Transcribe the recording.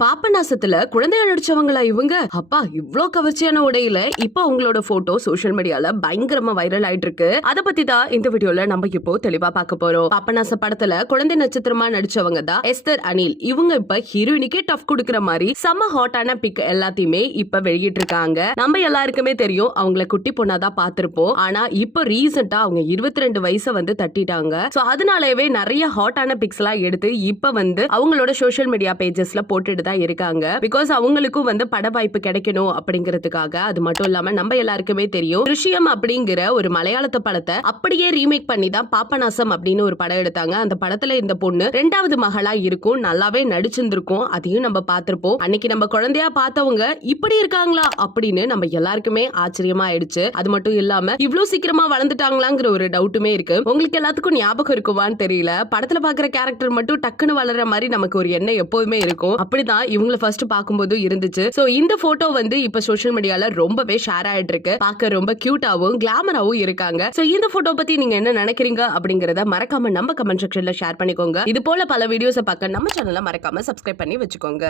பாப்பநாசத்துல குழந்தையா நடிச்சவங்களா இவங்க? அப்பா இவ்ளோ கவர்ச்சியான உடையில இப்ப அவங்களோட போட்டோ சோஷியல் மீடியால பயங்கரமா வைரல் ஆயிட்டு இருக்கு அத பத்தி தான் இந்த வீடியோல நம்ம இப்போ தெளிவா பார்க்க போறோம். பாப்பநாச படத்துல குழந்தை நட்சத்திரமா நடிச்சவங்க தான் எஸ்தர் அனில். இவங்க இப்ப ஹீரோயினுக்கே டஃப் கொடுக்கற மாதிரி செம்ம ஹாட்டான பிக் எல்லாத்தையுமே இப்ப வெளியிட்டு இருக்காங்க நம்ம எல்லாருக்குமே தெரியும் அவங்கள குட்டி பொண்ணாதான் பாத்திருப்போம் ஆனா இப்ப ரீசெண்டா அவங்க இருபத்தி ரெண்டு வயசை வந்து தட்டிட்டாங்க. சோ அதனாலவே நிறைய ஹாட்டான பிக்ஸ் எல்லாம் எடுத்து இப்ப வந்து அவங்களோட சோஷியல் மீடியா பேஜஸ்ல போட்டுட்டு தான் இருக்காங்க. பிகாஸ் அவங்களுக்கும் வந்து பட வாய்ப்பு கிடைக்கணும் அப்படிங்கிறதுக்காக. அது மட்டும் இல்லாம நம்ம எல்லாருக்குமே தெரியும். ரிஷியம் அப்படிங்கிற ஒரு மலையாளத்து படத்தை அப்படியே ரீமேக் பண்ணி தான் பாப்பநாசம் அப்படின்னு ஒரு படம் எடுத்தாங்க. அந்த படத்துல இந்த பொண்ணு ரெண்டாவது மகளா இருக்கும். நல்லாவே நடிச்சிருந்திருக்கும். அதையும் நம்ம பார்த்திருப்போம். அன்னைக்கு நம்ம குழந்தையா பார்த்தவங்க இப்படி இருக்காங்களா அப்படின்னு நம்ம எல்லாருக்குமே ஆச்சரியமா ஆயிடுச்சு அது மட்டும் இல்லாம இவ்வளவு சீக்கிரமா வளர்ந்துட்டாங்களாங்கிற ஒரு டவுட்டுமே இருக்கு. உங்களுக்கு எல்லாத்துக்கும் ஞாபகம் இருக்குமான்னு தெரியல. படத்துல பாக்குற கேரக்டர் மட்டும் டக்குன்னு வளர்ற மாதிரி நமக்கு ஒரு எண்ணம் எப்போதுமே இருக்கும். அப்படிதான் இவங்கள ஃபர்ஸ்ட் பார்க்கும்போது இருந்துச்சு. சோ இந்த போட்டோ வந்து இப்ப சோஷியல் மீடியால ரொம்பவே ஷேர் ஆயிட்டு இருக்கு. பார்க்க ரொம்ப கியூட்டாவும் கிளாமராவும் இருக்காங்க. சோ இந்த போட்டோ பத்தி நீங்க என்ன நினைக்கிறீங்க அப்படிங்கறத மறக்காம நம்ம கமெண்ட் செக்ஷன்ல ஷேர் பண்ணிக்கோங்க. இது போல பல வீடியோஸை பார்க்க நம்ம சேனலை மறக்காம சப்ஸ்கிரைப் பண்ணி வச்சுக்கோங்க.